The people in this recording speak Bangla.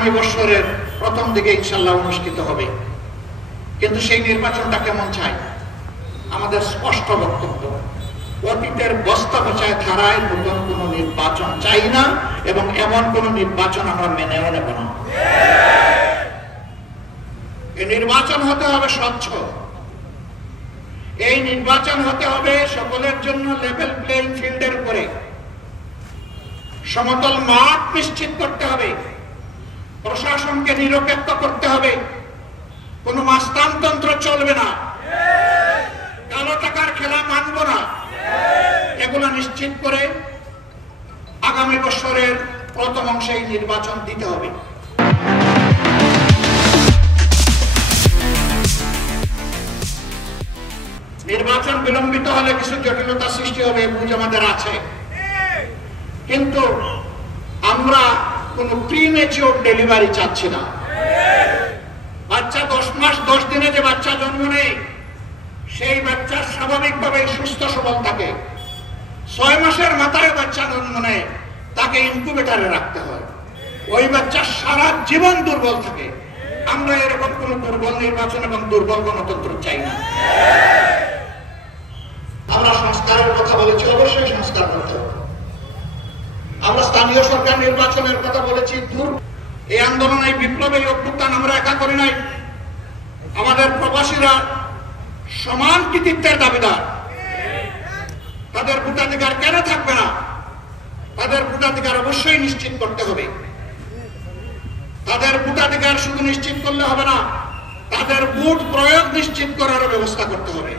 আগামী বছরের প্রথম দিকে ইনশাআল্লাহ অনুষ্ঠিত হবে। কিন্তু সেই নির্বাচনটা কেমন চাই? আমাদের স্পষ্ট বক্তব্য, অতীতের বস্তা পচায় ধারায় নতুন কোন নির্বাচন চাই না, এবং এমন কোন নির্বাচন আমরা মেনেও নেব না। এই নির্বাচন হতে হবে স্বচ্ছ, এই নির্বাচন হতে হবে সকলের জন্য লেভেল প্লেইং ফিল্ডের উপরে, সমতল মাঠ নিশ্চিত করতে হবে, প্রশাসনকে নিরপেক্ষ করতে হবে, কোন মাস্তানতন্ত্র চলবে না, কালো টাকার খেলা মানব না। এগুলো নিশ্চিত করে আগামী বছরের প্রথম অংশে নির্বাচন দিতে হবে। নির্বাচন বিলম্বিত হলে কিছু জটিলতা সৃষ্টি হবে, বুঝ আমাদের আছে, কিন্তু আমরা কোন প্রিমেচিওর ডেলিভারি চাচ্ছি না। বাচ্চা 10 মাস 10 দিনে যে বাচ্চা জন্ম নেয়, সেই বাচ্চা স্বাভাবিকভাবে সুস্থ সবল থাকে। 6 মাসের মাথায় বাচ্চা জন্ম নেয়, তাকে ইনকিউবেটরে রাখতে হয়, ওই বাচ্চা সারা জীবন দুর্বল থাকে। আমরা এরকম কোন দুর্বল নির্বাচন এবং দুর্বল গণতন্ত্র চাই না। আমরা সংস্কারের কথা বলেছি, অবশ্যই সংস্কার করতে হবে। আমরা স্থানীয় সরকার নির্বাচনের কথা বলেছি। এই আন্দোলন, এই বিপ্লব, এই অভ্যুত্থান আমরা একা করি নাই। আমাদের প্রবাসীরা সমান কৃতিত্বের দাবিদার। তাদের ভোটাধিকার কেন থাকবে না? তাদের ভোটাধিকার অবশ্যই নিশ্চিত করতে হবে। তাদের ভোটাধিকার শুধু নিশ্চিত করলে হবে না, তাদের ভোট প্রয়োগ নিশ্চিত করার ব্যবস্থা করতে হবে।